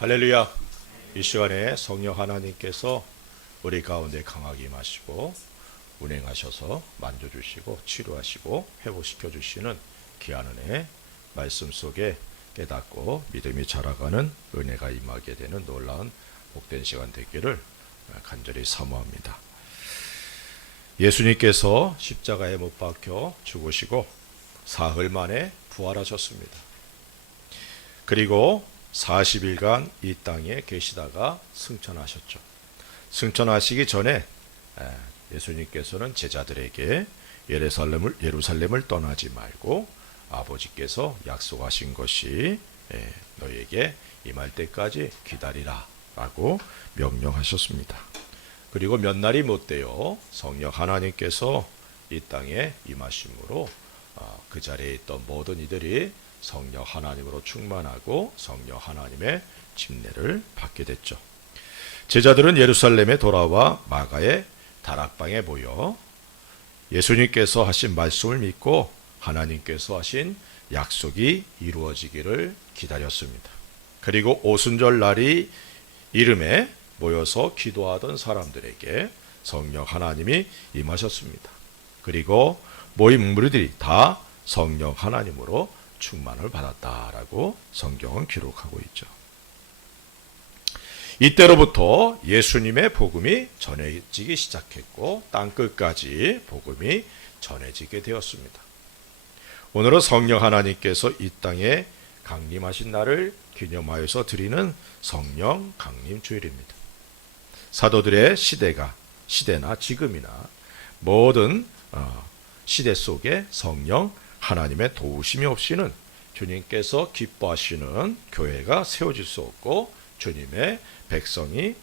할렐루야. 이 시간에 성령 하나님께서 우리 가운데 강하게 임하시고 운행하셔서 만져주시고 치료하시고 회복시켜 주시는 귀한 은혜 말씀 속에 깨닫고 믿음이 자라가는 은혜가 임하게 되는 놀라운 복된 시간 되기를 간절히 사모합니다. 예수님께서 십자가에 못 박혀 죽으시고 사흘 만에 부활하셨습니다. 그리고 40일간 이 땅에 계시다가 승천하셨죠. 승천하시기 전에 예수님께서는 제자들에게 예루살렘을 떠나지 말고 아버지께서 약속하신 것이 너에게 임할 때까지 기다리라 라고 명령하셨습니다. 그리고 몇 날이 못되어 성령 하나님께서 이 땅에 임하심으로 그 자리에 있던 모든 이들이 성령 하나님으로 충만하고 성령 하나님의 침례를 받게 됐죠. 제자들은 예루살렘에 돌아와 마가의 다락방에 모여 예수님께서 하신 말씀을 믿고 하나님께서 하신 약속이 이루어지기를 기다렸습니다. 그리고 오순절 날이 이름에 모여서 기도하던 사람들에게 성령 하나님이 임하셨습니다. 그리고 모인 무리들이 다 성령 하나님으로 충만을 받았다라고 성경은 기록하고 있죠. 이때로부터 예수님의 복음이 전해지기 시작했고 땅끝까지 복음이 전해지게 되었습니다. 오늘은 성령 하나님께서 이 땅에 강림하신 날을 기념하여서 드리는 성령 강림 주일입니다. 사도들의 시대나 지금이나 모든 시대 속에 성령 하나님의 도우심이 없이는 주님께서 기뻐하시는 교회가 세워질 수 없고 주님의 백성들이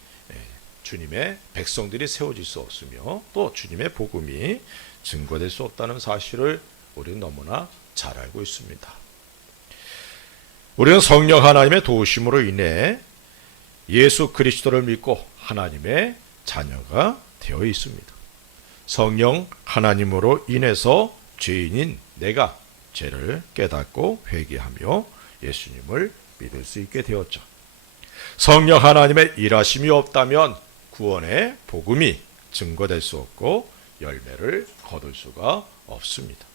세워질 수 없으며 또 주님의 복음이 증거될 수 없다는 사실을 우리는 너무나 잘 알고 있습니다. 우리는 성령 하나님의 도우심으로 인해 예수 그리스도를 믿고 하나님의 자녀가 되어 있습니다. 성령 하나님으로 인해서 죄인인 내가 죄를 깨닫고 회개하며 예수님을 믿을 수 있게 되었죠. 성령 하나님의 일하심이 없다면 구원의 복음이 증거될 수 없고 열매를 거둘 수가 없습니다.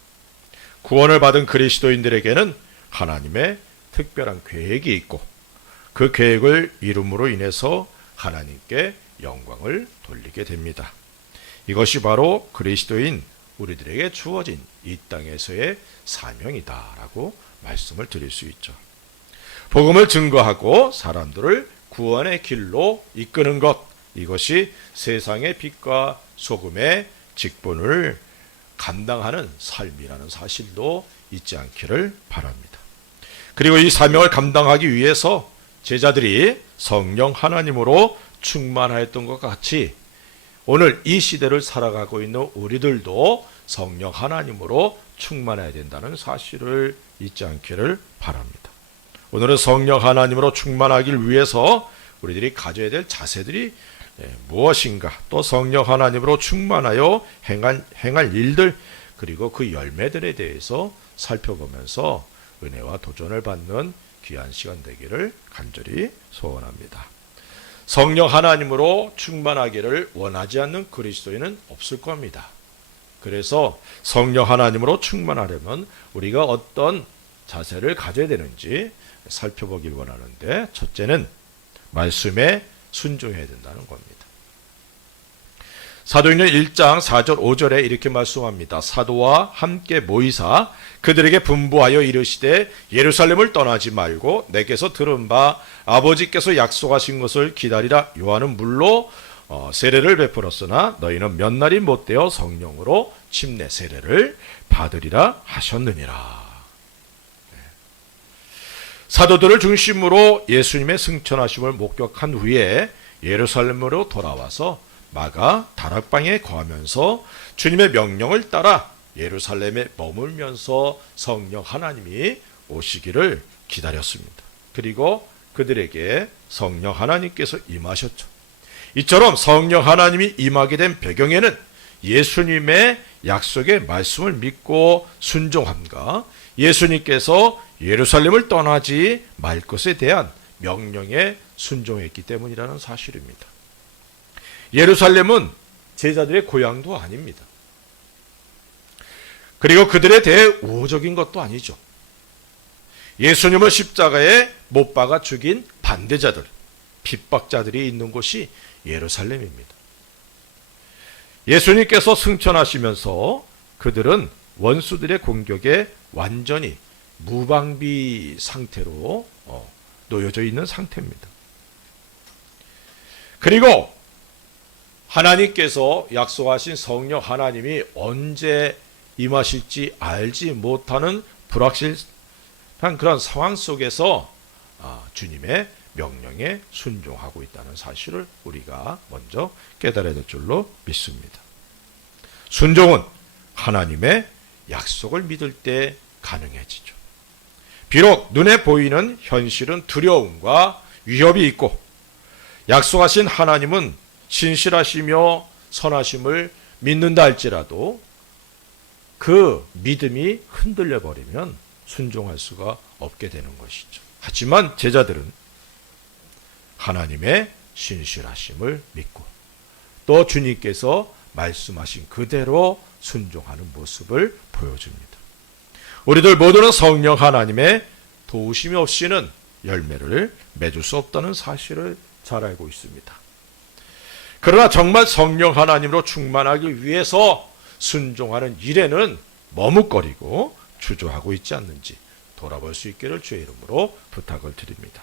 구원을 받은 그리스도인들에게는 하나님의 특별한 계획이 있고 그 계획을 이룸으로 인해서 하나님께 영광을 돌리게 됩니다. 이것이 바로 그리스도인 우리들에게 주어진 이 땅에서의 사명이다라고 말씀을 드릴 수 있죠. 복음을 증거하고 사람들을 구원의 길로 이끄는 것, 이것이 세상의 빛과 소금의 직분을 감당하는 삶이라는 사실도 잊지 않기를 바랍니다. 그리고 이 사명을 감당하기 위해서 제자들이 성령 하나님으로 충만하였던 것 같이 오늘 이 시대를 살아가고 있는 우리들도 성령 하나님으로 충만해야 된다는 사실을 잊지 않기를 바랍니다. 오늘은 성령 하나님으로 충만하길 위해서 우리들이 가져야 될 자세들이 무엇인가, 또 성령 하나님으로 충만하여 행할 일들, 그리고 그 열매들에 대해서 살펴보면서 은혜와 도전을 받는 귀한 시간 되기를 간절히 소원합니다. 성령 하나님으로 충만하기를 원하지 않는 그리스도인은 없을 겁니다. 그래서 성령 하나님으로 충만하려면 우리가 어떤 자세를 가져야 되는지 살펴보길 원하는데, 첫째는 말씀에 순종해야 된다는 겁니다. 사도행전 1장 4절 5절에 이렇게 말씀합니다. 사도와 함께 모이사 그들에게 분부하여 이르시되 예루살렘을 떠나지 말고 내게서 들은 바 아버지께서 약속하신 것을 기다리라. 요한은 물로 세례를 베풀었으나 너희는 몇 날이 못되어 성령으로 침례 세례를 받으리라 하셨느니라. 사도들을 중심으로 예수님의 승천하심을 목격한 후에 예루살렘으로 돌아와서 마가 다락방에 거하면서 주님의 명령을 따라 예루살렘에 머물면서 성령 하나님이 오시기를 기다렸습니다. 그리고 그들에게 성령 하나님께서 임하셨죠. 이처럼 성령 하나님이 임하게 된 배경에는 예수님의 약속의 말씀을 믿고 순종함과 예수님께서 예루살렘을 떠나지 말 것에 대한 명령에 순종했기 때문이라는 사실입니다. 예루살렘은 제자들의 고향도 아닙니다. 그리고 그들에 대해 우호적인 것도 아니죠. 예수님을 십자가에 못 박아 죽인 반대자들, 핍박자들이 있는 곳이 예루살렘입니다. 예수님께서 승천하시면서 그들은 원수들의 공격에 완전히 무방비 상태로 놓여져 있는 상태입니다. 그리고 하나님께서 약속하신 성령 하나님이 언제 임하실지 알지 못하는 불확실한 그런 상황 속에서 주님의 명령에 순종하고 있다는 사실을 우리가 먼저 깨달아야 될 줄로 믿습니다. 순종은 하나님의 약속을 믿을 때 가능해지죠. 비록 눈에 보이는 현실은 두려움과 위협이 있고 약속하신 하나님은 신실하시며 선하심을 믿는다 할지라도 그 믿음이 흔들려 버리면 순종할 수가 없게 되는 것이죠. 하지만 제자들은 하나님의 신실하심을 믿고 또 주님께서 말씀하신 그대로 순종하는 모습을 보여줍니다. 우리들 모두는 성령 하나님의 도우심이 없이는 열매를 맺을 수 없다는 사실을 잘 알고 있습니다. 그러나 정말 성령 하나님으로 충만하기 위해서 순종하는 일에는 머뭇거리고 주저하고 있지 않는지 돌아볼 수 있기를 주의 이름으로 부탁을 드립니다.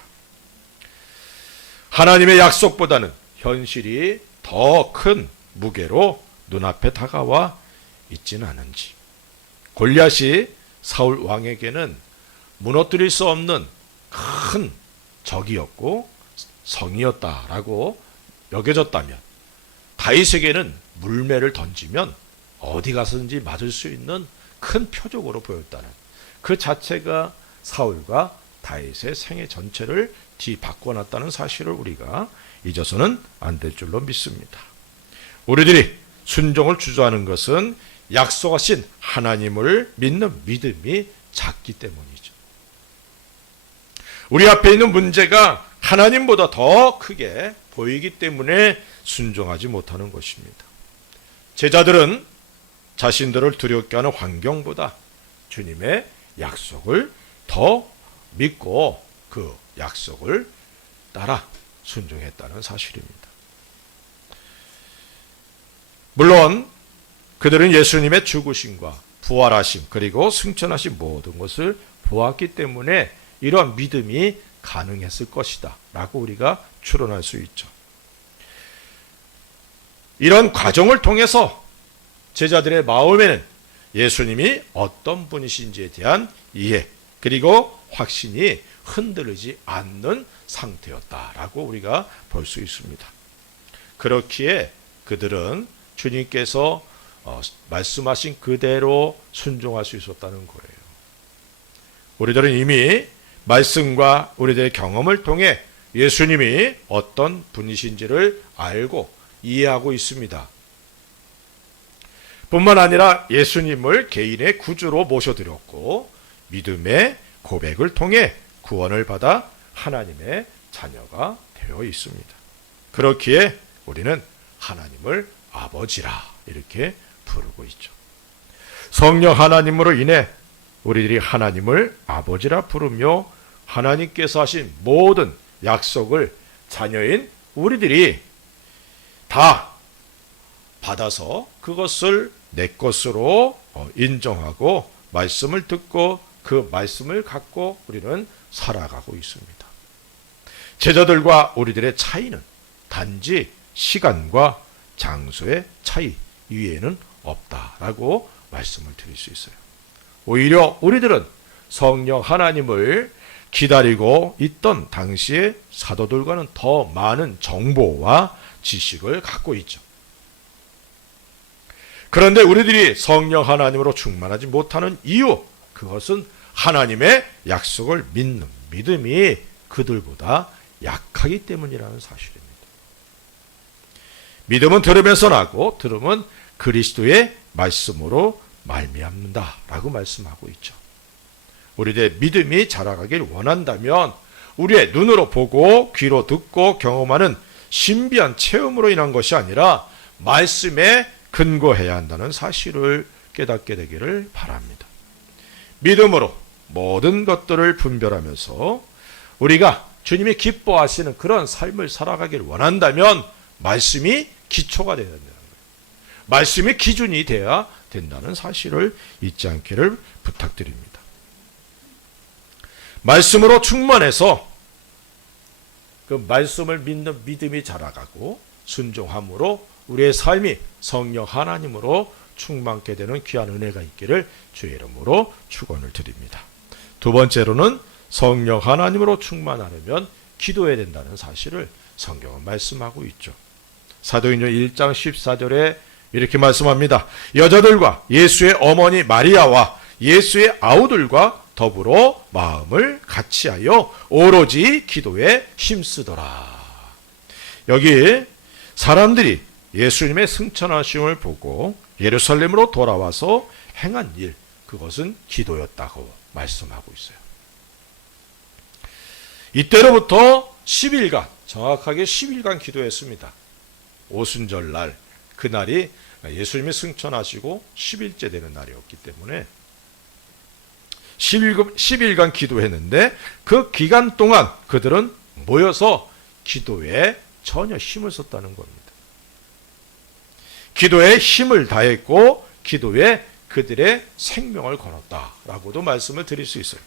하나님의 약속보다는 현실이 더 큰 무게로 눈앞에 다가와 있지는 않은지, 골리앗이 사울 왕에게는 무너뜨릴 수 없는 큰 적이었고 성이었다라고 여겨졌다면 다윗에게는 물매를 던지면 어디 가서든지 맞을 수 있는 큰 표적으로 보였다는 그 자체가 사울과 다윗의 생애 전체를 뒤바꿔놨다는 사실을 우리가 잊어서는 안 될 줄로 믿습니다. 우리들이 순종을 주저하는 것은 약속하신 하나님을 믿는 믿음이 작기 때문이죠. 우리 앞에 있는 문제가 하나님보다 더 크게 보이기 때문에 순종하지 못하는 것입니다. 제자들은 자신들을 두렵게 하는 환경보다 주님의 약속을 더 믿고 그 약속을 따라 순종했다는 사실입니다. 물론 그들은 예수님의 죽으심과 부활하심 그리고 승천하신 모든 것을 보았기 때문에 이러한 믿음이 가능했을 것이다 라고 우리가 추론할 수 있죠. 이런 과정을 통해서 제자들의 마음에는 예수님이 어떤 분이신지에 대한 이해 그리고 확신이 흔들리지 않는 상태였다라고 우리가 볼 수 있습니다. 그렇기에 그들은 주님께서 말씀하신 그대로 순종할 수 있었다는 거예요. 우리들은 이미 말씀과 우리들의 경험을 통해 예수님이 어떤 분이신지를 알고 이해하고 있습니다. 뿐만 아니라 예수님을 개인의 구주로 모셔드렸고 믿음의 고백을 통해 구원을 받아 하나님의 자녀가 되어 있습니다. 그렇기에 우리는 하나님을 아버지라 이렇게 부르고 있죠. 성령 하나님으로 인해 우리들이 하나님을 아버지라 부르며 하나님께서 하신 모든 약속을 자녀인 우리들이 다 받아서 그것을 내 것으로 인정하고 말씀을 듣고 그 말씀을 갖고 우리는 살아가고 있습니다. 제자들과 우리들의 차이는 단지 시간과 장소의 차이 이외에는 없다라고 말씀을 드릴 수 있어요. 오히려 우리들은 성령 하나님을 기다리고 있던 당시의 사도들과는 더 많은 정보와 지식을 갖고 있죠. 그런데 우리들이 성령 하나님으로 충만하지 못하는 이유, 그것은 하나님의 약속을 믿는 믿음이 그들보다 약하기 때문이라는 사실입니다. 믿음은 들으면서 나고 들음은 그리스도의 말씀으로 말미암는다라고 말씀하고 있죠. 우리들의 믿음이 자라가길 원한다면 우리의 눈으로 보고 귀로 듣고 경험하는 신비한 체험으로 인한 것이 아니라 말씀에 근거해야 한다는 사실을 깨닫게 되기를 바랍니다. 믿음으로 모든 것들을 분별하면서 우리가 주님이 기뻐하시는 그런 삶을 살아가기를 원한다면 말씀이 기초가 되어야 된다는 거예요. 말씀이 기준이 되어야 된다는 사실을 잊지 않기를 부탁드립니다. 말씀으로 충만해서 그 말씀을 믿는 믿음이 자라가고 순종함으로 우리의 삶이 성령 하나님으로 충만케 되는 귀한 은혜가 있기를 주의 이름으로 축원을 드립니다. 두 번째로는 성령 하나님으로 충만하려면 기도해야 된다는 사실을 성경은 말씀하고 있죠. 사도행전 1장 14절에 이렇게 말씀합니다. 여자들과 예수의 어머니 마리아와 예수의 아우들과 더불어 마음을 같이하여 오로지 기도에 힘쓰더라. 여기 사람들이 예수님의 승천하심을 보고 예루살렘으로 돌아와서 행한 일, 그것은 기도였다고 말씀하고 있어요. 이때로부터 10일간, 정확하게 10일간 기도했습니다. 오순절날, 그날이 예수님이 승천하시고 10일째 되는 날이었기 때문에 10일간 기도했는데 그 기간 동안 그들은 모여서 기도에 전혀 힘을 썼다는 겁니다. 기도에 힘을 다했고 기도에 그들의 생명을 걸었다라고도 말씀을 드릴 수 있어요.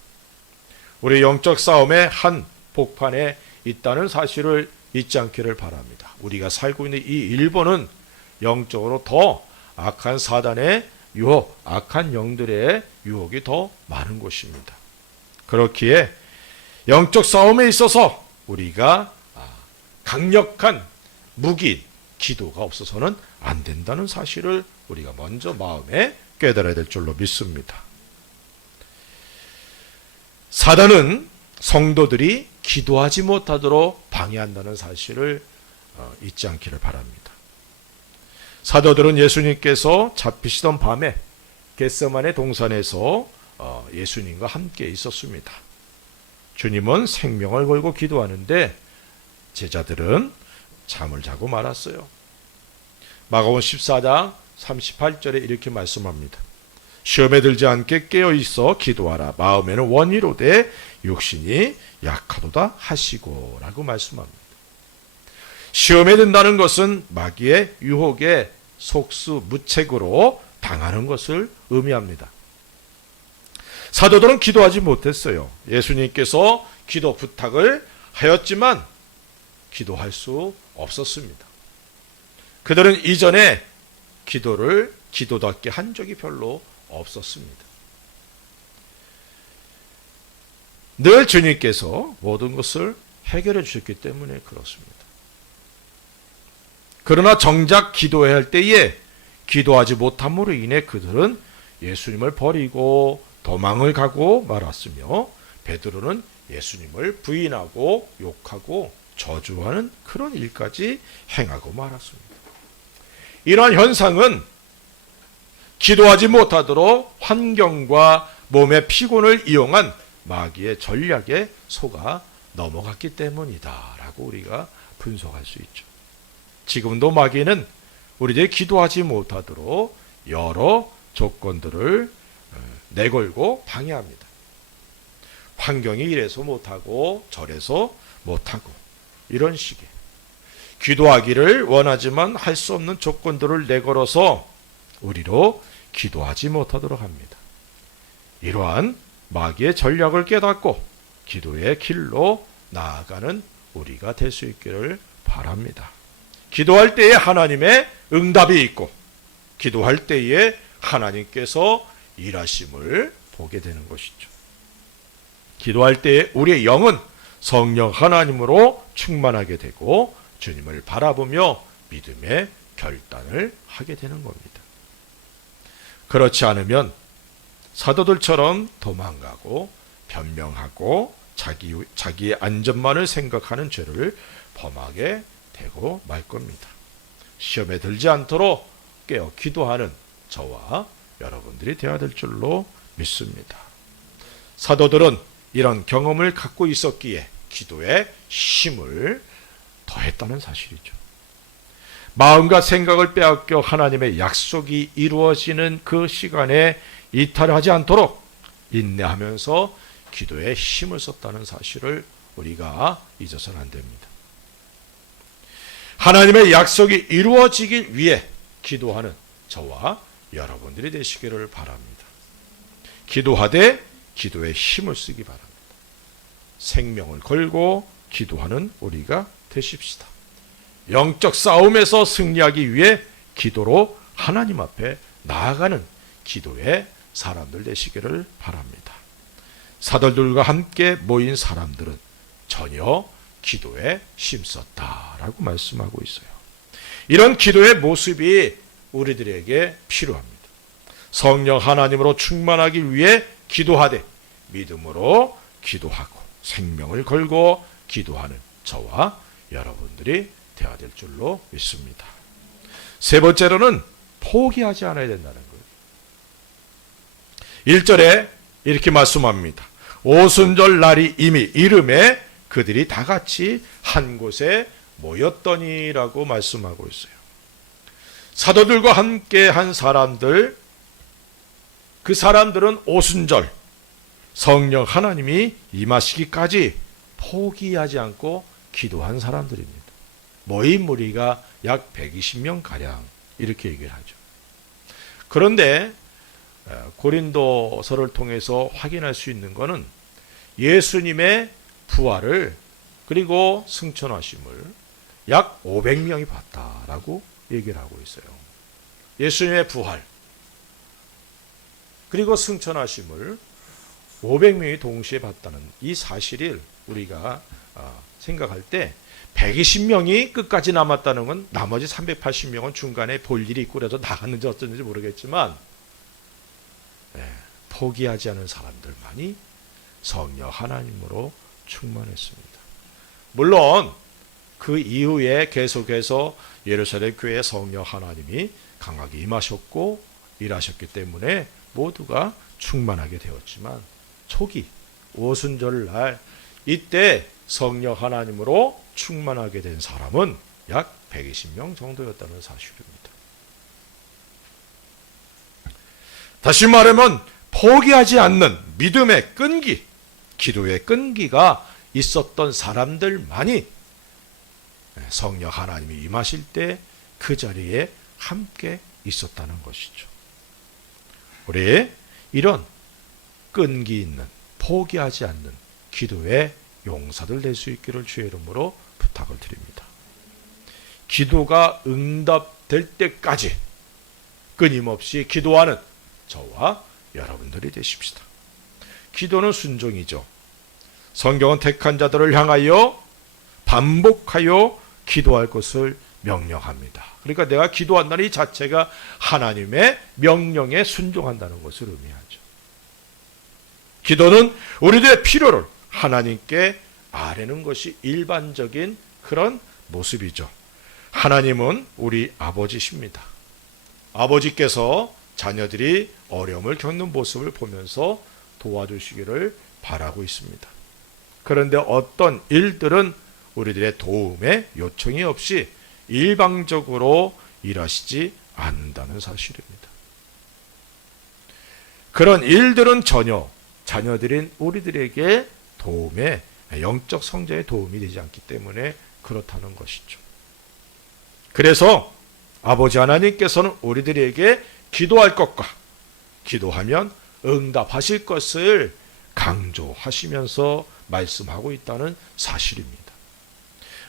우리 영적 싸움의 한 복판에 있다는 사실을 잊지 않기를 바랍니다. 우리가 살고 있는 이 일본은 영적으로 더 악한 사단의 유혹, 악한 영들의 유혹이 더 많은 곳입니다. 그렇기에 영적 싸움에 있어서 우리가 강력한 무기, 기도가 없어서는 안 된다는 사실을 우리가 먼저 마음에 깨달아야 될 줄로 믿습니다. 사단은 성도들이 기도하지 못하도록 방해한다는 사실을 잊지 않기를 바랍니다. 사도들은 예수님께서 잡히시던 밤에 겟세마네 동산에서 예수님과 함께 있었습니다. 주님은 생명을 걸고 기도하는데 제자들은 잠을 자고 말았어요. 마가복음 14장 38절에 이렇게 말씀합니다. 시험에 들지 않게 깨어있어 기도하라. 마음에는 원이로되 육신이 약하도다 하시고 라고 말씀합니다. 시험에 든다는 것은 마귀의 유혹에 속수무책으로 당하는 것을 의미합니다. 사도들은 기도하지 못했어요. 예수님께서 기도 부탁을 하였지만 기도할 수 없었습니다. 그들은 이전에 기도를 기도답게 한 적이 별로 없었습니다. 늘 주님께서 모든 것을 해결해 주셨기 때문에 그렇습니다. 그러나 정작 기도해야 할 때에 기도하지 못함으로 인해 그들은 예수님을 버리고 도망을 가고 말았으며 베드로는 예수님을 부인하고 욕하고 저주하는 그런 일까지 행하고 말았습니다. 이러한 현상은 기도하지 못하도록 환경과 몸의 피곤을 이용한 마귀의 전략에 속아 넘어갔기 때문이다라고 우리가 분석할 수 있죠. 지금도 마귀는 우리들이 기도하지 못하도록 여러 조건들을 내걸고 방해합니다. 환경이 이래서 못하고 저래서 못하고 이런 식의 기도하기를 원하지만 할 수 없는 조건들을 내걸어서 우리로 기도하지 못하도록 합니다. 이러한 마귀의 전략을 깨닫고 기도의 길로 나아가는 우리가 될 수 있기를 바랍니다. 기도할 때에 하나님의 응답이 있고 기도할 때에 하나님께서 일하심을 보게 되는 것이죠. 기도할 때에 우리의 영은 성령 하나님으로 충만하게 되고 주님을 바라보며 믿음의 결단을 하게 되는 겁니다. 그렇지 않으면 사도들처럼 도망가고 변명하고 자기의 안전만을 생각하는 죄를 범하게 되고 말 겁니다. 시험에 들지 않도록 깨어 기도하는 저와 여러분들이 되어야 될 줄로 믿습니다. 사도들은 이런 경험을 갖고 있었기에 기도의 힘을 더했다는 사실이죠. 마음과 생각을 빼앗겨 하나님의 약속이 이루어지는 그 시간에 이탈하지 않도록 인내하면서 기도에 힘을 썼다는 사실을 우리가 잊어서는 안 됩니다. 하나님의 약속이 이루어지기 위해 기도하는 저와 여러분들이 되시기를 바랍니다. 기도하되 기도에 힘을 쓰기 바랍니다. 생명을 걸고 기도하는 우리가 되십시다. 영적 싸움에서 승리하기 위해 기도로 하나님 앞에 나아가는 기도의 사람들 되시기를 바랍니다. 사도들과 함께 모인 사람들은 전혀 기도에 힘썼다라고 말씀하고 있어요. 이런 기도의 모습이 우리들에게 필요합니다. 성령 하나님으로 충만하기 위해 기도하되 믿음으로 기도하고 생명을 걸고 기도하는 저와 여러분들이 되어야 될 줄로 믿습니다. 세 번째로는 포기하지 않아야 된다는 거예요. 1절에 이렇게 말씀합니다. 오순절 날이 이미 이름에 그들이 다 같이 한 곳에 모였더니라고 말씀하고 있어요. 사도들과 함께 한 사람들, 그 사람들은 오순절 성령 하나님이 임하시기까지 포기하지 않고 기도한 사람들입니다. 모인 무리가 약 120명 가량 이렇게 얘기를 하죠. 그런데 고린도서를 통해서 확인할 수 있는 것은 예수님의 부활을 그리고 승천하심을 약 500명이 봤다라고 얘기를 하고 있어요. 예수님의 부활 그리고 승천하심을 500명이 동시에 봤다는 이 사실을 우리가 생각할 때 120명이 끝까지 남았다는 건 나머지 380명은 중간에 볼 일이 있고 그래서 나갔는지 어쩐지 모르겠지만 포기하지 않은 사람들만이 성령 하나님으로 충만했습니다. 물론 그 이후에 계속해서 예루살렘 교회에 성령 하나님이 강하게 임하셨고 일하셨기 때문에 모두가 충만하게 되었지만 초기 오순절날 이때 성령 하나님으로 충만하게 된 사람은 약 120명 정도였다는 사실입니다. 다시 말하면 포기하지 않는 믿음의 끈기, 기도의 끈기가 있었던 사람들만이 성령 하나님이 임하실 때 그 자리에 함께 있었다는 것이죠. 우리 이런 끈기 있는 포기하지 않는 기도의 용사들 될 수 있기를 주의 이름으로 부탁을 드립니다. 기도가 응답될 때까지 끊임없이 기도하는 저와 여러분들이 되십시다. 기도는 순종이죠. 성경은 택한 자들을 향하여 반복하여 기도할 것을 명령합니다. 그러니까 내가 기도한다는 이 자체가 하나님의 명령에 순종한다는 것을 의미하죠. 기도는 우리들의 필요를 하나님께 아뢰는 것이 일반적인 그런 모습이죠. 하나님은 우리 아버지십니다. 아버지께서 자녀들이 어려움을 겪는 모습을 보면서 도와주시기를 바라고 있습니다. 그런데 어떤 일들은 우리들의 도움에 요청이 없이 일방적으로 일하시지 않는다는 사실입니다. 그런 일들은 전혀 자녀들인 우리들에게 도움에 영적 성장에 도움이 되지 않기 때문에 그렇다는 것이죠. 그래서 아버지 하나님께서는 우리들에게 기도할 것과 기도하면 응답하실 것을 강조하시면서 말씀하고 있다는 사실입니다.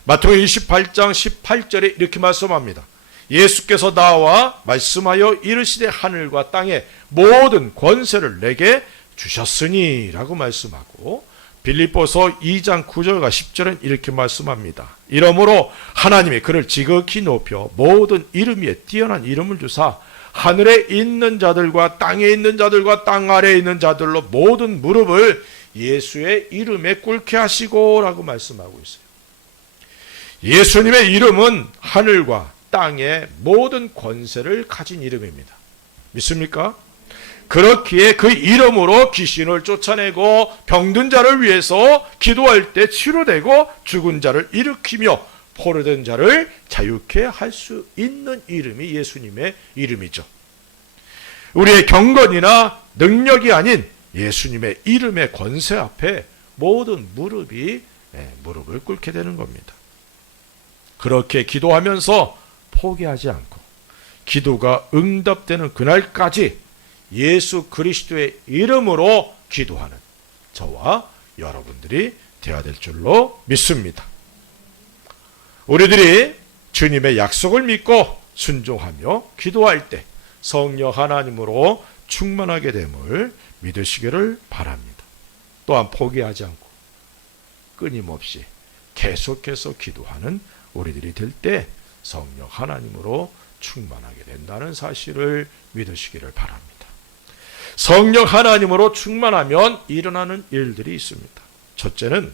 마태복음 28장 18절에 이렇게 말씀합니다. 예수께서 나와 말씀하여 이르시되 하늘과 땅의 모든 권세를 내게 주셨으니 라고 말씀하고 빌립보서 2장 9절과 10절은 이렇게 말씀합니다. 이러므로 하나님이 그를 지극히 높여 모든 이름 위에 뛰어난 이름을 주사 하늘에 있는 자들과 땅에 있는 자들과 땅 아래에 있는 자들로 모든 무릎을 예수의 이름에 꿇게 하시고 라고 말씀하고 있어요. 예수님의 이름은 하늘과 땅의 모든 권세를 가진 이름입니다. 믿습니까? 그렇기에 그 이름으로 귀신을 쫓아내고 병든 자를 위해서 기도할 때 치료되고 죽은 자를 일으키며 포로된 자를 자유케 할 수 있는 이름이 예수님의 이름이죠. 우리의 경건이나 능력이 아닌 예수님의 이름의 권세 앞에 모든 무릎이 무릎을 꿇게 되는 겁니다. 그렇게 기도하면서 포기하지 않고 기도가 응답되는 그날까지 예수 그리스도의 이름으로 기도하는 저와 여러분들이 되어야 될 줄로 믿습니다. 우리들이 주님의 약속을 믿고 순종하며 기도할 때 성령 하나님으로 충만하게 됨을 믿으시기를 바랍니다. 또한 포기하지 않고 끊임없이 계속해서 기도하는 우리들이 될 때 성령 하나님으로 충만하게 된다는 사실을 믿으시기를 바랍니다. 성령 하나님으로 충만하면 일어나는 일들이 있습니다. 첫째는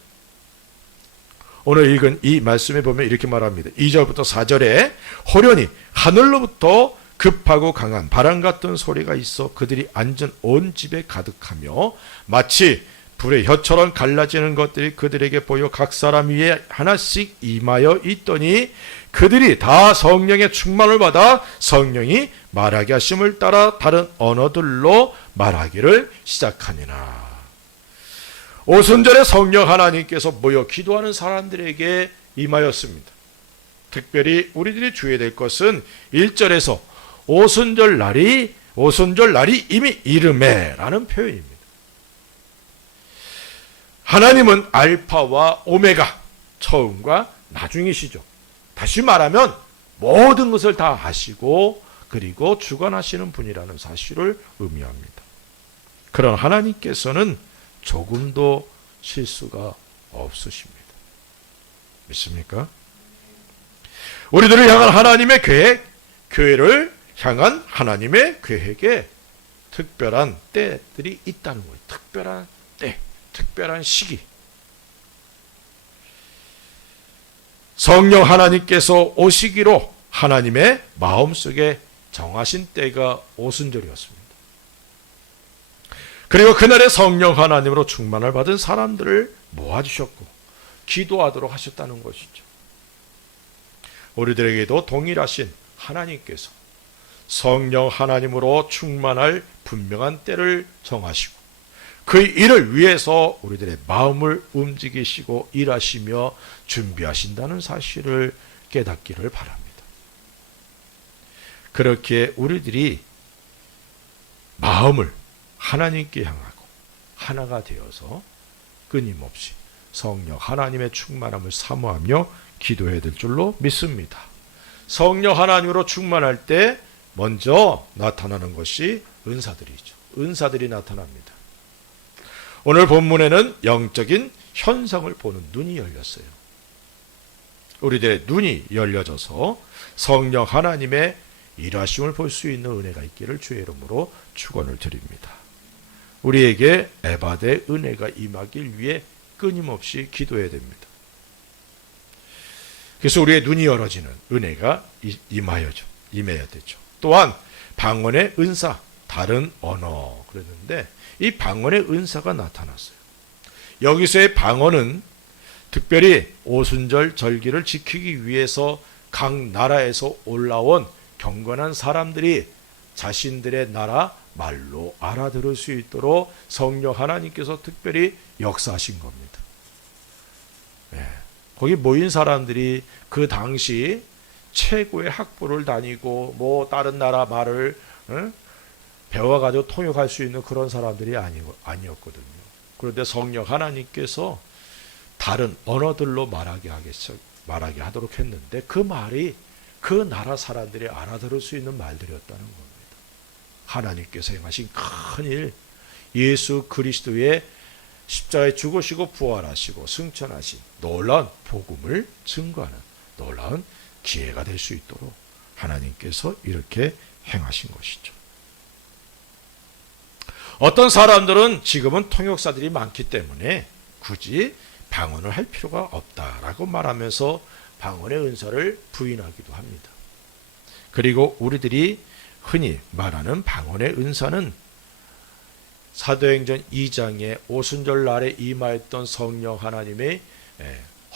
오늘 읽은 이 말씀에 보면 이렇게 말합니다. 2절부터 4절에 호련히 하늘로부터 급하고 강한 바람 같은 소리가 있어 그들이 앉은 온 집에 가득하며 마치 불의 혀처럼 갈라지는 것들이 그들에게 보여 각 사람 위에 하나씩 임하여 있더니 그들이 다 성령의 충만을 받아 성령이 말하게 하심을 따라 다른 언어들로 말하기를 시작하니라. 오순절에 성령 하나님께서 모여 기도하는 사람들에게 임하였습니다. 특별히 우리들이 주의해야 될 것은 1절에서 오순절 날이 이미 이르매 라는 표현입니다. 하나님은 알파와 오메가, 처음과 나중이시죠. 다시 말하면 모든 것을 다 아시고 그리고 주관하시는 분이라는 사실을 의미합니다. 그런 하나님께서는 조금도 실수가 없으십니다. 믿습니까? 우리들을 향한 하나님의 계획, 교회를 향한 하나님의 계획에 특별한 때들이 있다는 거예요. 특별한 때, 특별한 시기. 성령 하나님께서 오시기로 하나님의 마음속에 정하신 때가 오순절이었습니다. 그리고 그날에 성령 하나님으로 충만을 받은 사람들을 모아주셨고 기도하도록 하셨다는 것이죠. 우리들에게도 동일하신 하나님께서 성령 하나님으로 충만할 분명한 때를 정하시고 그 일을 위해서 우리들의 마음을 움직이시고 일하시며 준비하신다는 사실을 깨닫기를 바랍니다. 그렇게 우리들이 마음을 하나님께 향하고 하나가 되어서 끊임없이 성령 하나님의 충만함을 사모하며 기도해야 될 줄로 믿습니다. 성령 하나님으로 충만할 때 먼저 나타나는 것이 은사들이죠. 은사들이 나타납니다. 오늘 본문에는 영적인 현상을 보는 눈이 열렸어요. 우리들의 눈이 열려져서 성령 하나님의 일하심을 볼 수 있는 은혜가 있기를 주의 이름으로 축원을 드립니다. 우리에게 에바데 은혜가 임하길 위해 끊임없이 기도해야 됩니다. 그래서 우리의 눈이 열어지는 은혜가 임해야 되죠. 또한 방언의 은사, 다른 언어 그랬는데 이 방언의 은사가 나타났어요. 여기서의 방언은 특별히 오순절 절기를 지키기 위해서 각 나라에서 올라온 경건한 사람들이 자신들의 나라 말로 알아들을 수 있도록 성령 하나님께서 특별히 역사하신 겁니다. 거기 모인 사람들이 그 당시 최고의 학부를 다니고 뭐 다른 나라 말을 배워가지고 통역할 수 있는 그런 사람들이 아니었거든요. 그런데 성령 하나님께서 다른 언어들로 말하게 하도록 했는데 그 말이 그 나라 사람들이 알아들을 수 있는 말들이었다는 겁니다. 하나님께서 행하신 큰일, 예수 그리스도의 십자가에 죽으시고 부활하시고 승천하신 놀라운 복음을 증거하는 놀라운 기회가 될 수 있도록 하나님께서 이렇게 행하신 것이죠. 어떤 사람들은 지금은 통역사들이 많기 때문에 굳이 방언을 할 필요가 없다라고 말하면서 방언의 은사를 부인하기도 합니다. 그리고 우리들이 흔히 말하는 방언의 은사는 사도행전 2장에 오순절 날에 임하였던 성령 하나님의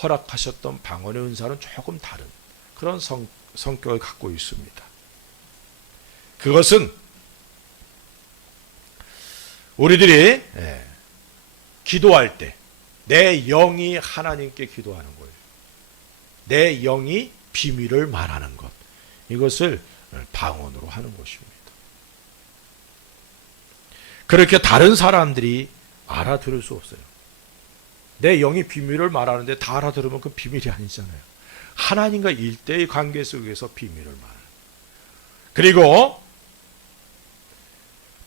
허락하셨던 방언의 은사는 조금 다른 그런 성격을 갖고 있습니다. 그것은 우리들이 기도할 때 내 영이 하나님께 기도하는 거예요. 내 영이 비밀을 말하는 것. 이것을 방언으로 하는 것입니다. 그렇게 다른 사람들이 알아들을 수 없어요. 내 영이 비밀을 말하는데 다 알아들으면 그 비밀이 아니잖아요. 하나님과 일대의 관계 속에서 비밀을 말하는. 그리고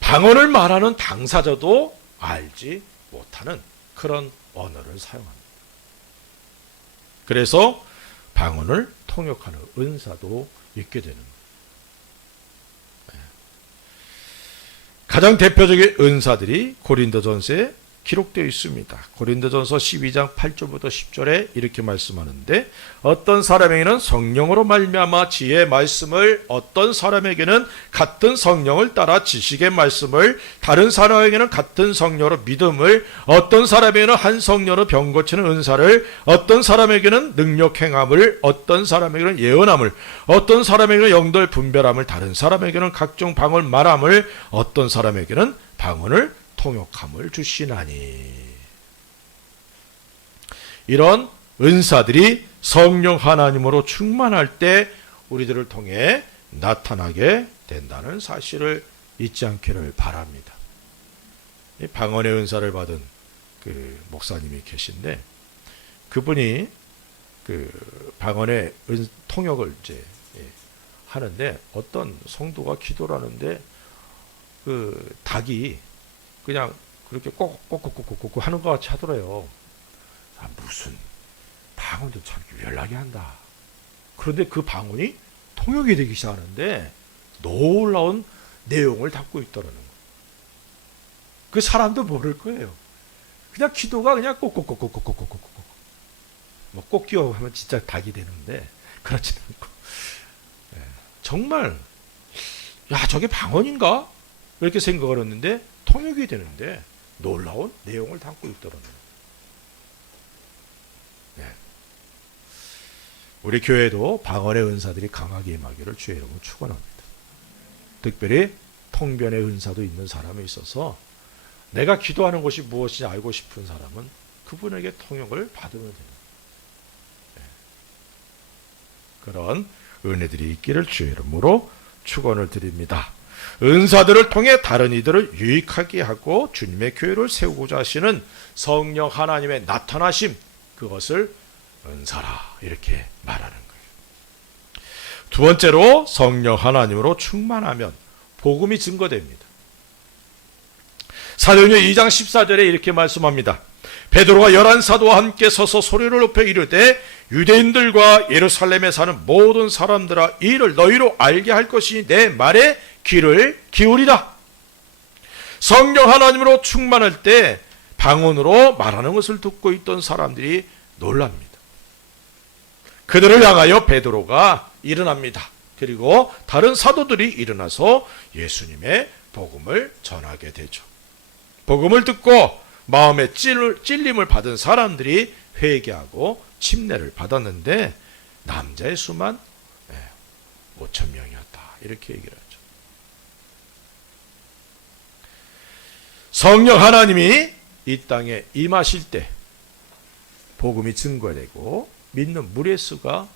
방언을 말하는 당사자도 알지 못하는 그런 언어를 사용합니다. 그래서 방언을 통역하는 은사도 있게 되는 거예요. 가장 대표적인 은사들이 고린도전서에 기록되어 있습니다. 고린도전서 12장 8절부터 10절에 이렇게 말씀하는데 어떤 사람에게는 성령으로 말미암아 지혜의 말씀을, 어떤 사람에게는 같은 성령을 따라 지식의 말씀을, 다른 사람에게는 같은 성령으로 믿음을, 어떤 사람에게는 한 성령으로 병 고치는 은사를, 어떤 사람에게는 능력 행함을, 어떤 사람에게는 예언함을, 어떤 사람에게는 영들 분별함을, 다른 사람에게는 각종 방언 말함을, 어떤 사람에게는 방언을 통역함을 주시나니. 이런 은사들이 성령 하나님으로 충만할 때 우리들을 통해 나타나게 된다는 사실을 잊지 않기를 바랍니다. 방언의 은사를 받은 그 목사님이 계신데 그분이 그 방언의 통역을 이제 하는데 어떤 성도가 기도를 하는데 그 닭이 그냥 그렇게 꼭꼭꼭꼭꼭꼭 하는 것 같이 하더래요. 아, 무슨 방언도 참 유별나게 한다. 그런데 그 방언이 통역이 되기 시작하는데 놀라운 내용을 담고 있더라는 거예요. 그 사람도 모를 거예요. 그냥 기도가 그냥 꼭꼭꼭꼭꼭꼭꼭꼭 뭐 꼭기어 하면 진짜 닭이 되는데 그렇지는 않고 정말 야 저게 방언인가? 이렇게 생각을 했는데 통역이 되는데 놀라운 내용을 담고 있더라고요. 네. 우리 교회도 방언의 은사들이 강하게 임하기를 주의 이름으로 축원합니다. 특별히 통변의 은사도 있는 사람이 있어서 내가 기도하는 것이 무엇인지 알고 싶은 사람은 그분에게 통역을 받으면 됩니다. 네. 그런 은혜들이 있기를 주의 이름으로 축원을 드립니다. 은사들을 통해 다른 이들을 유익하게 하고 주님의 교회를 세우고자 하시는 성령 하나님의 나타나심, 그것을 은사라 이렇게 말하는 거예요. 두 번째로 성령 하나님으로 충만하면 복음이 증거됩니다. 사도행전 2장 14절에 이렇게 말씀합니다. 베드로가 11사도와 함께 서서 소리를 높여 이르되 유대인들과 예루살렘에 사는 모든 사람들아 이를 너희로 알게 할 것이니 내 말에 귀를 기울이라. 성령 하나님으로 충만할 때 방언으로 말하는 것을 듣고 있던 사람들이 놀랍니다. 그들을 향하여 베드로가 일어납니다. 그리고 다른 사도들이 일어나서 예수님의 복음을 전하게 되죠. 복음을 듣고 마음에 찔림을 받은 사람들이 회개하고 침례를 받았는데 남자의 수만 5천 명이었다. 이렇게 얘기를 하죠. 성령 하나님이 이 땅에 임하실 때 복음이 증거되고 믿는 무리의 수가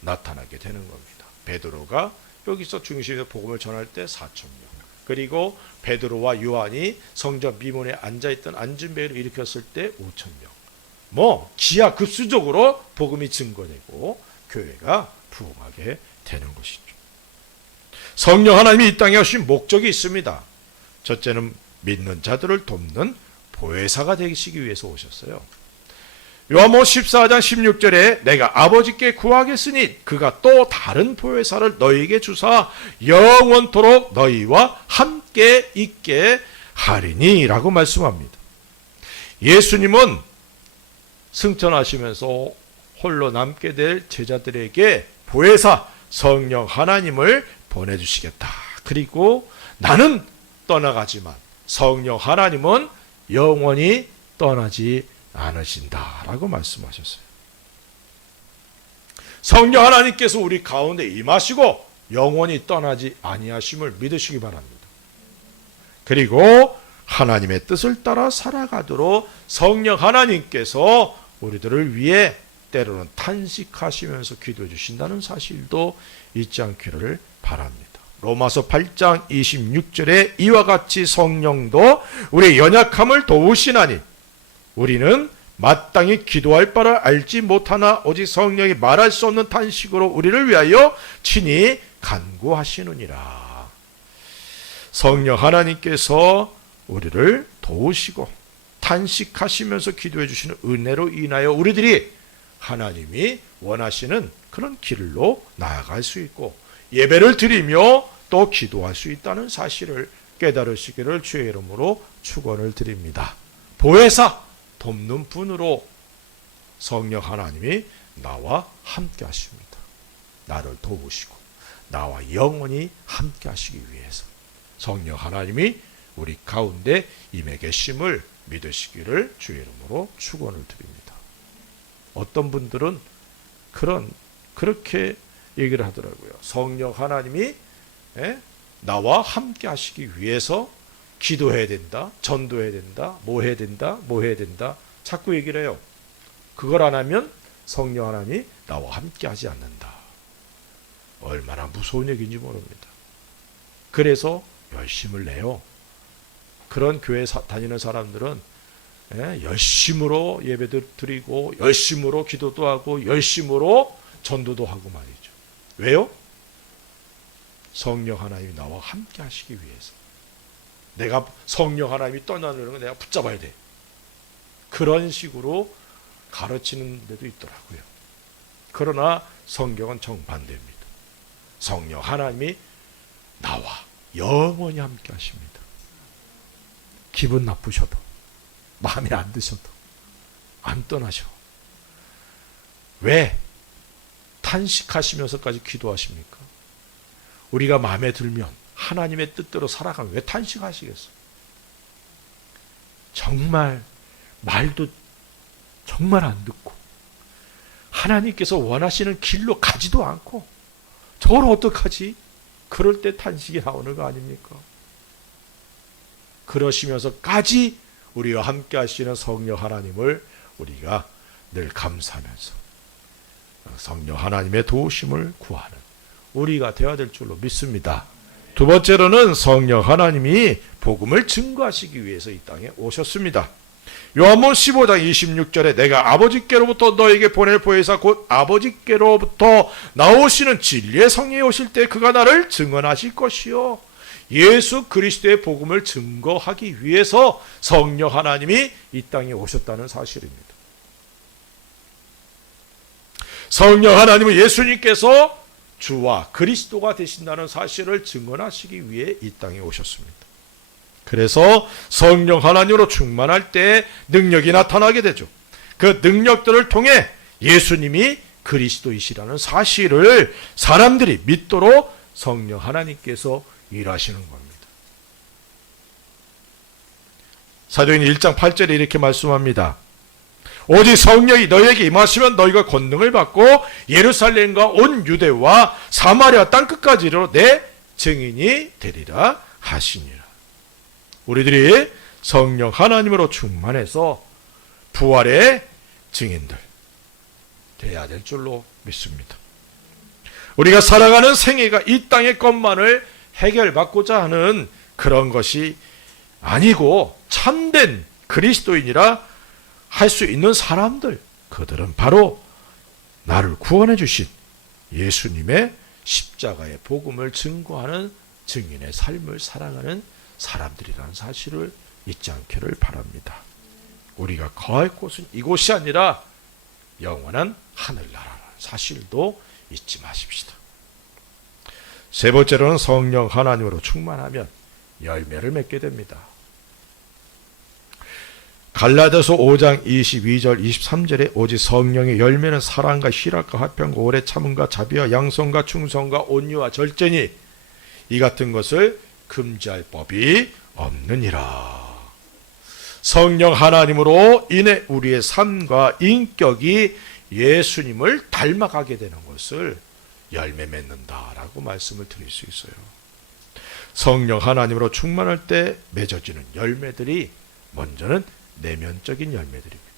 나타나게 되는 겁니다. 베드로가 여기서 중심에서 복음을 전할 때 4천 명. 그리고 베드로와 요한이 성전 미문에 앉아있던 앉은배를 일으켰을 때 5천 명. 뭐 기하급수적으로 복음이 증거되고 교회가 부흥하게 되는 것이죠. 성령 하나님이 이 땅에 오신 목적이 있습니다. 첫째는 믿는 자들을 돕는 보혜사가 되시기 위해서 오셨어요. 요한복음 14장 16절에 내가 아버지께 구하겠으니 그가 또 다른 보혜사를 너희에게 주사 영원토록 너희와 함께 있게 하리니 라고 말씀합니다. 예수님은 승천하시면서 홀로 남게 될 제자들에게 보혜사 성령 하나님을 보내주시겠다. 그리고 나는 떠나가지만 성령 하나님은 영원히 떠나지 않으신다라고 말씀하셨어요. 성령 하나님께서 우리 가운데 임하시고 영원히 떠나지 아니하심을 믿으시기 바랍니다. 그리고 하나님의 뜻을 따라 살아가도록 성령 하나님께서 우리들을 위해 때로는 탄식하시면서 기도해 주신다는 사실도 잊지 않기를 바랍니다. 로마서 8장 26절에 이와 같이 성령도 우리의 연약함을 도우시나니 우리는 마땅히 기도할 바를 알지 못하나 오직 성령이 말할 수 없는 탄식으로 우리를 위하여 친히 간구하시느니라. 성령 하나님께서 우리를 도우시고 탄식하시면서 기도해 주시는 은혜로 인하여 우리들이 하나님이 원하시는 그런 길로 나아갈 수 있고 예배를 드리며 또 기도할 수 있다는 사실을 깨달으시기를 주의 이름으로 축원을 드립니다. 보혜사 돕는 분으로 성령 하나님이 나와 함께 하십니다. 나를 도우시고 나와 영원히 함께 하시기 위해서 성령 하나님이 우리 가운데 임해 계심을 믿으시기를 주의 이름으로 축원을 드립니다. 어떤 분들은 그렇게 얘기를 하더라고요. 성령 하나님이 나와 함께 하시기 위해서 기도해야 된다, 전도해야 된다, 뭐 해야 된다, 뭐 해야 된다 자꾸 얘기를 해요. 그걸 안 하면 성령 하나님이 나와 함께 하지 않는다. 얼마나 무서운 얘기인지 모릅니다. 그래서 열심을 내요. 그런 교회 다니는 사람들은 열심으로 예배도 드리고 열심으로 기도도 하고 열심으로 전도도 하고 말이죠. 왜요? 성령 하나님이 나와 함께 하시기 위해서. 내가 성령 하나님이 떠나는 걸 내가 붙잡아야 돼. 그런 식으로 가르치는 데도 있더라고요. 그러나 성경은 정반대입니다. 성령 하나님이 나와 영원히 함께 하십니다. 기분 나쁘셔도 마음에 안 드셔도 안 떠나셔. 왜 탄식하시면서까지 기도하십니까? 우리가 마음에 들면 하나님의 뜻대로 살아가면 왜 탄식하시겠어요? 정말 말도 정말 안 듣고 하나님께서 원하시는 길로 가지도 않고 저걸 어떡하지? 그럴 때 탄식이 나오는 거 아닙니까? 그러시면서까지 우리와 함께 하시는 성령 하나님을 우리가 늘 감사하면서 성령 하나님의 도우심을 구하는 우리가 되어야 될 줄로 믿습니다. 두 번째로는 성령 하나님이 복음을 증거하시기 위해서 이 땅에 오셨습니다. 요한복음 15장 26절에 내가 아버지께로부터 너에게 보낼 보혜사 곧 아버지께로부터 나오시는 진리의 성령이 오실 때 그가 나를 증언하실 것이요. 예수 그리스도의 복음을 증거하기 위해서 성령 하나님이 이 땅에 오셨다는 사실입니다. 성령 하나님은 예수님께서 주와 그리스도가 되신다는 사실을 증언하시기 위해 이 땅에 오셨습니다. 그래서 성령 하나님으로 충만할 때 능력이 나타나게 되죠. 그 능력들을 통해 예수님이 그리스도이시라는 사실을 사람들이 믿도록 성령 하나님께서 일하시는 겁니다. 사도행전 1장 8절에 이렇게 말씀합니다. 오직 성령이 너희에게 임하시면 너희가 권능을 받고 예루살렘과 온 유대와 사마리아 땅끝까지 이르러 내 증인이 되리라 하시니라. 우리들이 성령 하나님으로 충만해서 부활의 증인들 돼야 될 줄로 믿습니다. 우리가 살아가는 생애가 이 땅의 것만을 해결받고자 하는 그런 것이 아니고 참된 그리스도인이라 할 수 있는 사람들, 그들은 바로 나를 구원해 주신 예수님의 십자가의 복음을 증거하는 증인의 삶을 살아가는 사람들이라는 사실을 잊지 않기를 바랍니다. 우리가 거할 곳은 이곳이 아니라 영원한 하늘나라라는 사실도 잊지 마십시다. 세 번째로는 성령 하나님으로 충만하면 열매를 맺게 됩니다. 갈라디아서 5장 22절 23절에 오직 성령의 열매는 사랑과 희락과 화평과 오래 참음과 자비와 양성과 충성과 온유와 절제니 이 같은 것을 금지할 법이 없느니라. 성령 하나님으로 인해 우리의 삶과 인격이 예수님을 닮아가게 되는 것을 열매 맺는다라고 말씀을 드릴 수 있어요. 성령 하나님으로 충만할 때 맺어지는 열매들이 먼저는 내면적인 열매들입니다.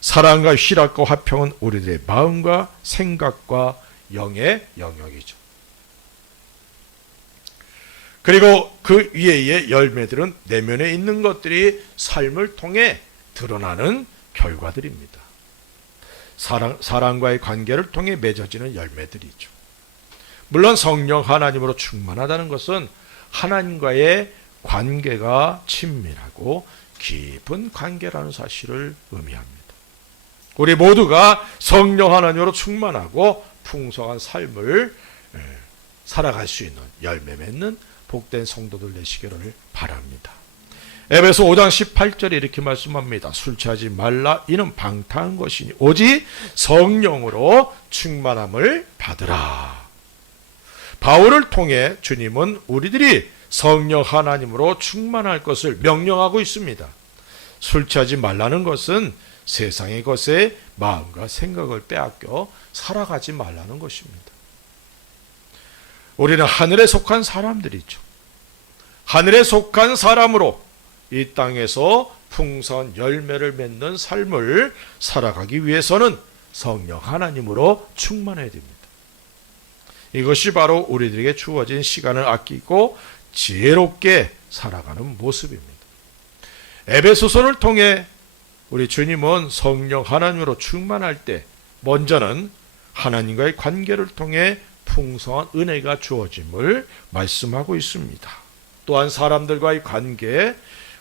사랑과 희락과 화평은 우리들의 마음과 생각과 영의 영역이죠. 그리고 그 위에의 열매들은 내면에 있는 것들이 삶을 통해 드러나는 결과들입니다. 사랑과의 관계를 통해 맺어지는 열매들이죠. 물론 성령 하나님으로 충만하다는 것은 하나님과의 관계가 친밀하고 깊은 관계라는 사실을 의미합니다. 우리 모두가 성령 하나님으로 충만하고 풍성한 삶을 살아갈 수 있는 열매 맺는 복된 성도들 되시기를 바랍니다. 에베소 5장 18절에 이렇게 말씀합니다. 술 취하지 말라. 이는 방탕한 것이니 오직 성령으로 충만함을 받으라. 바울을 통해 주님은 우리들이 성령 하나님으로 충만할 것을 명령하고 있습니다. 술 취하지 말라는 것은 세상의 것에 마음과 생각을 빼앗겨 살아가지 말라는 것입니다. 우리는 하늘에 속한 사람들이죠. 하늘에 속한 사람으로 이 땅에서 풍성한 열매를 맺는 삶을 살아가기 위해서는 성령 하나님으로 충만해야 됩니다. 이것이 바로 우리들에게 주어진 시간을 아끼고 지혜롭게 살아가는 모습입니다. 에베소서를 통해 우리 주님은 성령 하나님으로 충만할 때 먼저는 하나님과의 관계를 통해 풍성한 은혜가 주어짐을 말씀하고 있습니다. 또한 사람들과의 관계,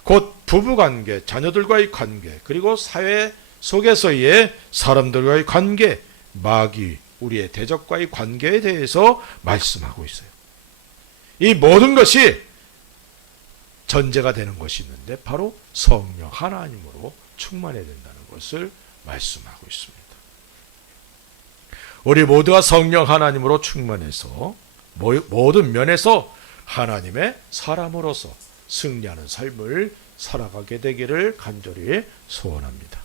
곧 부부관계, 자녀들과의 관계, 그리고 사회 속에서의 사람들과의 관계, 마귀, 우리의 대적과의 관계에 대해서 말씀하고 있어요. 이 모든 것이 전제가 되는 것이 있는데 바로 성령 하나님으로 충만해야 된다는 것을 말씀하고 있습니다. 우리 모두가 성령 하나님으로 충만해서 모든 면에서 하나님의 사람으로서 승리하는 삶을 살아가게 되기를 간절히 소원합니다.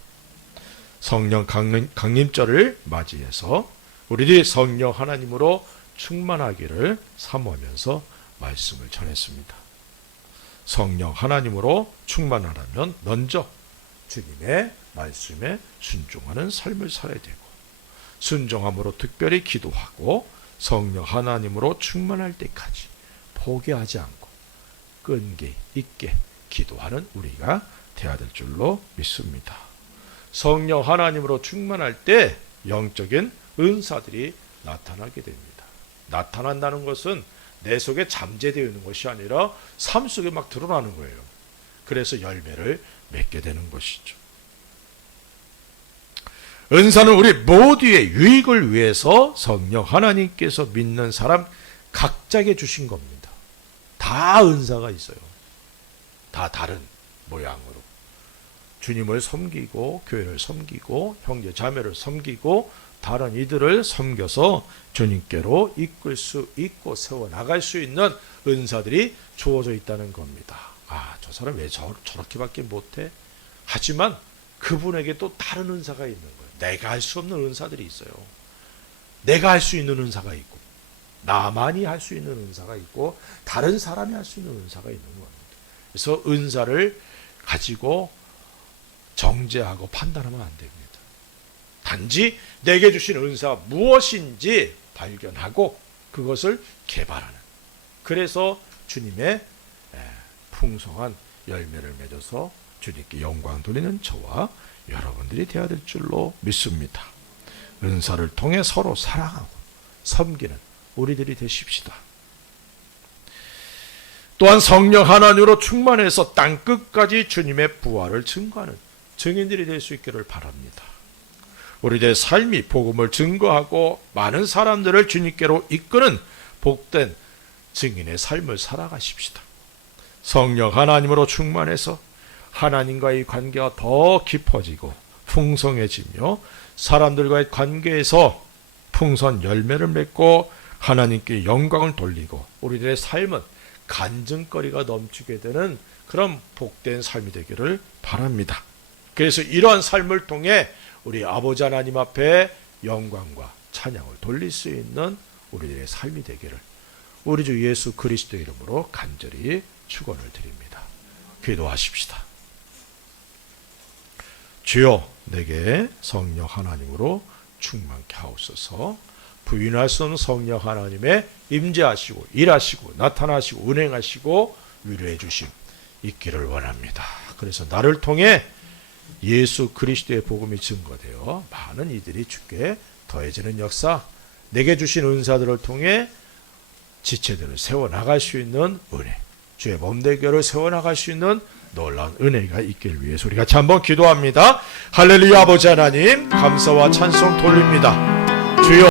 성령 강림절을 맞이해서 우리들이 성령 하나님으로 충만하기를 사모하면서 말씀을 전했습니다. 성령 하나님으로 충만하려면 먼저 주님의 말씀에 순종하는 삶을 살아야 되고, 순종함으로 특별히 기도하고 성령 하나님으로 충만할 때까지 포기하지 않고 끈기 있게 기도하는 우리가 되어야 될 줄로 믿습니다. 성령 하나님으로 충만할 때 영적인 은사들이 나타나게 됩니다. 나타난다는 것은 내 속에 잠재되어 있는 것이 아니라 삶 속에 막 드러나는 거예요. 그래서 열매를 맺게 되는 것이죠. 은사는 우리 모두의 유익을 위해서 성령 하나님께서 믿는 사람 각자에게 주신 겁니다. 다 은사가 있어요. 다 다른 모양으로. 주님을 섬기고 교회를 섬기고 형제 자매를 섬기고 다른 이들을 섬겨서 주님께로 이끌 수 있고 세워나갈 수 있는 은사들이 주어져 있다는 겁니다. 저 사람 왜 저렇게밖에 못해? 하지만 그분에게 또 다른 은사가 있는 거예요. 내가 할 수 없는 은사들이 있어요. 내가 할 수 있는 은사가 있고, 나만이 할 수 있는 은사가 있고, 다른 사람이 할 수 있는 은사가 있는 겁니다. 그래서 은사를 가지고 정죄하고 판단하면 안 됩니다. 단지 내게 주신 은사가 무엇인지 발견하고 그것을 개발하는, 그래서 주님의 풍성한 열매를 맺어서 주님께 영광 돌리는 저와 여러분들이 되어야 될 줄로 믿습니다. 은사를 통해 서로 사랑하고 섬기는 우리들이 되십시다. 또한 성령 하나님으로 충만해서 땅끝까지 주님의 부활을 증거하는 증인들이 될 수 있기를 바랍니다. 우리들의 삶이 복음을 증거하고 많은 사람들을 주님께로 이끄는 복된 증인의 삶을 살아가십시다. 성령 하나님으로 충만해서 하나님과의 관계가 더 깊어지고 풍성해지며 사람들과의 관계에서 풍성한 열매를 맺고 하나님께 영광을 돌리고 우리들의 삶은 간증거리가 넘치게 되는 그런 복된 삶이 되기를 바랍니다. 그래서 이러한 삶을 통해 우리 아버지 하나님 앞에 영광과 찬양을 돌릴 수 있는 우리들의 삶이 되기를 우리 주 예수 그리스도 이름으로 간절히 축원을 드립니다. 기도하십시다. 주여, 내게 성령 하나님으로 충만케 하옵소서. 부인할 수 없는 성령 하나님의 임재하시고 일하시고 나타나시고 운행하시고 위로해 주심 있기를 원합니다. 그래서 나를 통해 예수 그리스도의 복음이 증거되어 많은 이들이 주께 더해지는 역사, 내게 주신 은사들을 통해 지체들을 세워나갈 수 있는 은혜, 주의 몸대교를 세워나갈 수 있는 놀라운 은혜가 있길 위해서 우리 같이 한번 기도합니다. 할렐루야. 아버지 하나님, 감사와 찬송 돌립니다.